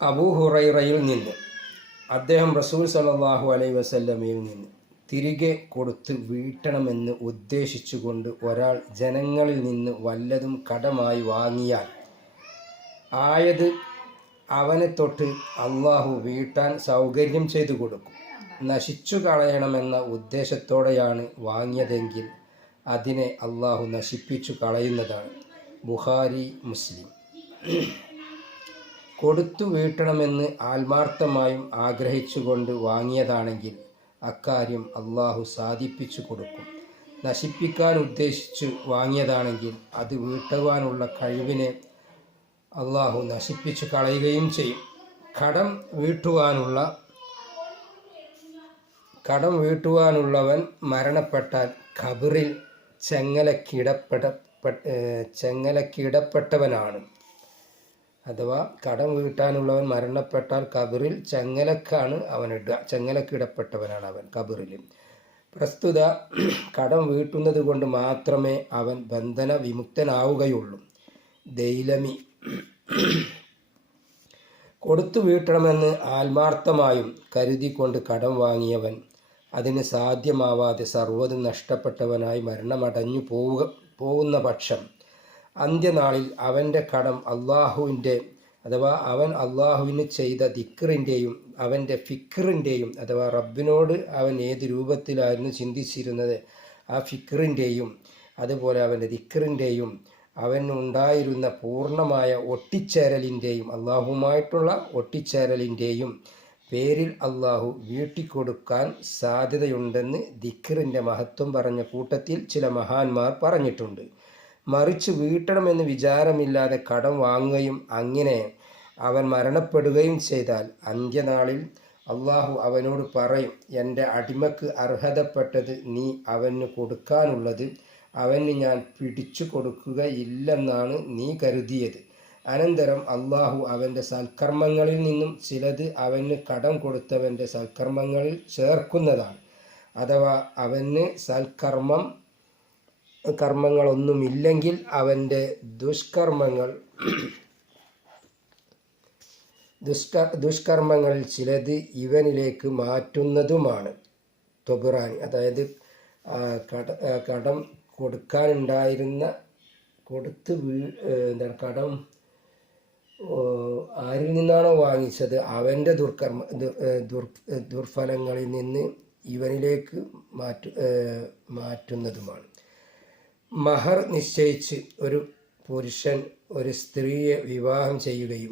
അബൂ ഹുറൈറയിൽ നിന്ന് അദ്ദേഹം റസൂൽ സലാഹു അലൈ വസല്ലമയിൽ നിന്ന് തിരികെ കൊടുത്ത് വീട്ടണമെന്ന് ഉദ്ദേശിച്ചുകൊണ്ട് ഒരാൾ ജനങ്ങളിൽ നിന്ന് വല്ലതും കടമായി വാങ്ങിയാൽ ആയത് അവനെ തൊട്ട് അള്ളാഹു വീട്ടാൻ സൗകര്യം ചെയ്തു കൊടുക്കും. നശിച്ചു കളയണമെന്ന ഉദ്ദേശത്തോടെയാണ് വാങ്ങിയതെങ്കിൽ അതിനെ അള്ളാഹു നശിപ്പിച്ചു കളയുന്നതാണ് ബുഹാരി മുസ്ലിം. കൊടുത്തു വീട്ടണമെന്ന് ആത്മാർത്ഥമായും ആഗ്രഹിച്ചുകൊണ്ട് വാങ്ങിയതാണെങ്കിൽ അക്കാര്യം അള്ളാഹു സാധിപ്പിച്ചു കൊടുക്കും. നശിപ്പിക്കാൻ ഉദ്ദേശിച്ചു വാങ്ങിയതാണെങ്കിൽ അത് വീട്ടുവാനുള്ള കഴിവിനെ അള്ളാഹു നശിപ്പിച്ചു കളയുകയും ചെയ്യും. കടം വീട്ടുവാനുള്ള കടം വീട്ടുവാനുള്ളവൻ മരണപ്പെട്ടാൽ ഖബറിൽ ചെങ്ങലക്കിടപ്പെട ചെങ്ങലക്കിടപ്പെട്ടവനാണ്. അഥവാ കടം വീട്ടാനുള്ളവൻ മരണപ്പെട്ടാൽ കബറിൽ ചെങ്ങലക്കാണ് അവൻ ഇടുക ചെങ്ങലക്കിടപ്പെട്ടവനാണ് അവൻ കബറിൽ. പ്രസ്തുത കടം വീട്ടുന്നത് കൊണ്ട് മാത്രമേ അവൻ ബന്ധന വിമുക്തനാവുകയുള്ളൂ. ദൈലമി കൊടുത്തു വീട്ടണമെന്ന് ആത്മാർത്ഥമായും കരുതിക്കൊണ്ട് കടം വാങ്ങിയവൻ അതിന് സാധ്യമാവാതെ സർവതും നഷ്ടപ്പെട്ടവനായി മരണമടഞ്ഞു പോവുക പോകുന്ന പക്ഷം അന്ത്യനാളിൽ അവന്റെ കടം അള്ളാഹുവിന്റെ അഥവാ അവൻ അള്ളാഹുവിന് ചെയ്ത ദിക്കറിന്റെയും അവന്റെ ഫിക്കറിന്റെയും അഥവാ റബ്ബിനോട് അവൻ ഏത് രൂപത്തിലായിരുന്നു ചിന്തിച്ചിരുന്നത് ആ ഫിക്കറിന്റെയും അതുപോലെ അവന്റെ ദിക്കറിന്റെയും അവനുണ്ടായിരുന്ന പൂർണമായ ഒട്ടിച്ചേരലിന്റെയും അള്ളാഹുമായിട്ടുള്ള ഒട്ടിച്ചേരലിന്റെയും പേരിൽ അള്ളാഹു വീട്ടിക്കൊടുക്കാൻ സാധ്യതയുണ്ടെന്ന് ദിക്കറിന്റെ മഹത്വം പറഞ്ഞ കൂട്ടത്തിൽ ചില മഹാന്മാർ പറഞ്ഞിട്ടുണ്ട്. മറിച്ച് വീട്ടണമെന്ന് വിചാരമില്ലാതെ കടം വാങ്ങുകയും അങ്ങനെ അവൻ മരണപ്പെടുകയും ചെയ്താൽ അന്ത്യനാളിൽ അള്ളാഹു അവനോട് പറയും എന്റെ അടിമക്ക് അർഹതപ്പെട്ടത് നീ അവന് കൊടുക്കാനുള്ളത് അവന് ഞാൻ പിടിച്ചു കൊടുക്കുകയില്ലെന്നാണ് നീ കരുതിയത്. അനന്തരം അള്ളാഹു അവന്റെ സൽക്കർമ്മങ്ങളിൽ നിന്നും ചിലത് അവന് കടം കൊടുത്തവന്റെ സൽക്കർമ്മങ്ങളിൽ ചേർക്കുന്നതാണ്. അഥവാ അവന് സൽക്കർമ്മം കർമ്മങ്ങളൊന്നുമില്ലെങ്കിൽ അവന്റെ ദുഷ്കർമ്മങ്ങൾ ദുഷ്ക ദുഷ്കർമ്മങ്ങളിൽ ചിലത് ഇവനിലേക്ക് മാറ്റുന്നതുമാണ്. തൊബുറാനി അതായത് കട കടം കൊടുക്കാനുണ്ടായിരുന്ന കൊടുത്ത് വീ എന്താണ് കടം ആരിൽ നിന്നാണോ വാങ്ങിച്ചത്? അവന്റെ ദുർക്കർമ്മ ദുർ ദുർ ദുർഫലങ്ങളിൽ നിന്ന് ഇവനിലേക്ക് മാറ്റു മാറ്റുന്നതുമാണ്. മഹർ നിശ്ചയിച്ച് ഒരു പുരുഷൻ ഒരു സ്ത്രീയെ വിവാഹം ചെയ്യുകയും